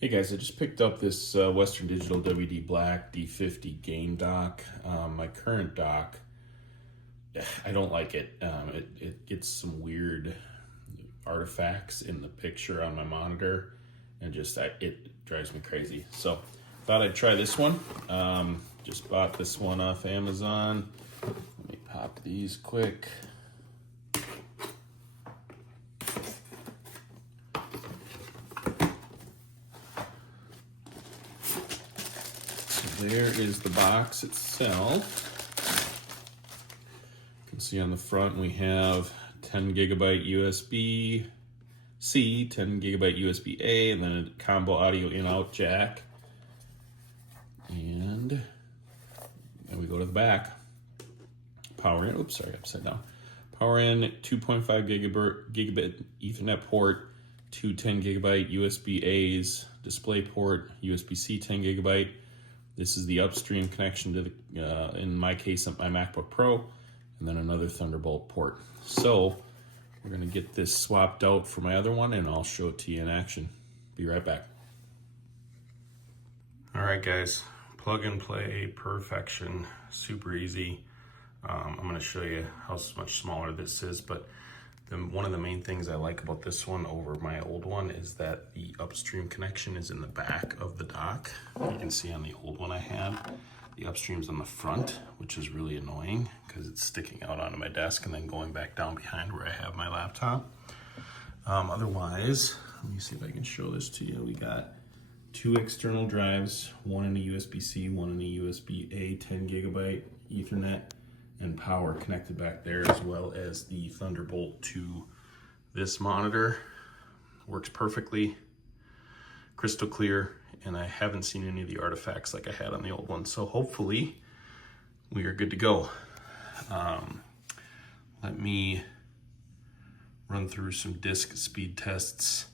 Hey guys, I just picked up this Western Digital WD Black D50 game dock. My current dock, I don't like it. It gets some weird artifacts in the picture on my monitor, and it drives me crazy. So thought I'd try this one. Just bought this one off Amazon. Let me pop these quick. There is the box itself. You can see on the front we have 10 gigabyte USB-C, 10 gigabyte USB-A, and then a combo audio in-out jack. And then we go to the back. Power in, oops, sorry, upside down. Power in, 2.5 gigabit Ethernet port, two 10 gigabyte USB-A's, display port, USB-C 10 gigabyte. This is the upstream connection to the, in my case, my MacBook Pro, and then another Thunderbolt port. So we're gonna get this swapped out for my other one, and I'll show it to you in action. Be right back. All right, guys, plug and play perfection, super easy. I'm gonna show you how much smaller this is, but one of the main things I like about this one over my old one is that the upstream connection is in the back of the dock. You can see on the old one I had, the upstream's on the front, which is really annoying because it's sticking out onto my desk and then going back down behind where I have my laptop. Otherwise, let me see if I can show this to you. We got two external drives, one in a USB-C, one in a USB-A, 10 gigabyte Ethernet, and power connected back there, as well as the Thunderbolt to this monitor. Works perfectly, crystal clear, and I haven't seen any of the artifacts like I had on the old one. So hopefully we are good to go. Let me run through some disk speed tests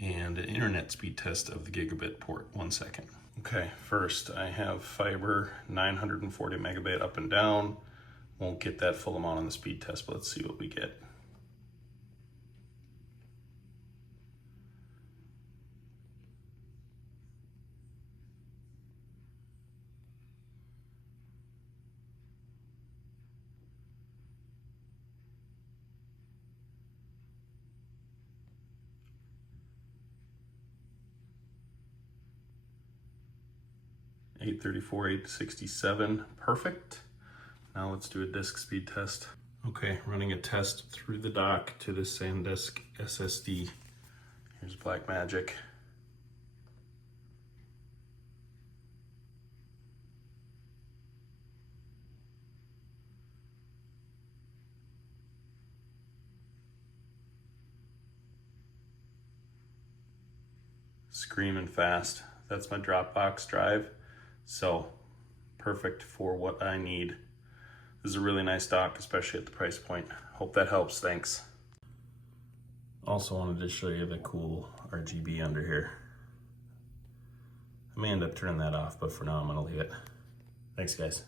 and an internet speed test of the gigabit port. 1 second. Okay, first I have fiber 940 megabit up and down. Won't get that full amount on the speed test, but let's see what we get. .834, 867, perfect. Now let's do a disk speed test. Okay, running a test through the dock to the SanDisk SSD. Here's Blackmagic. Screaming fast. That's my Dropbox drive. So perfect for what I need. This is a really nice dock, especially at the price point. Hope that helps, thanks. Also wanted to show you the cool RGB under here. I may end up turning that off, but for now I'm gonna leave it. Thanks, guys.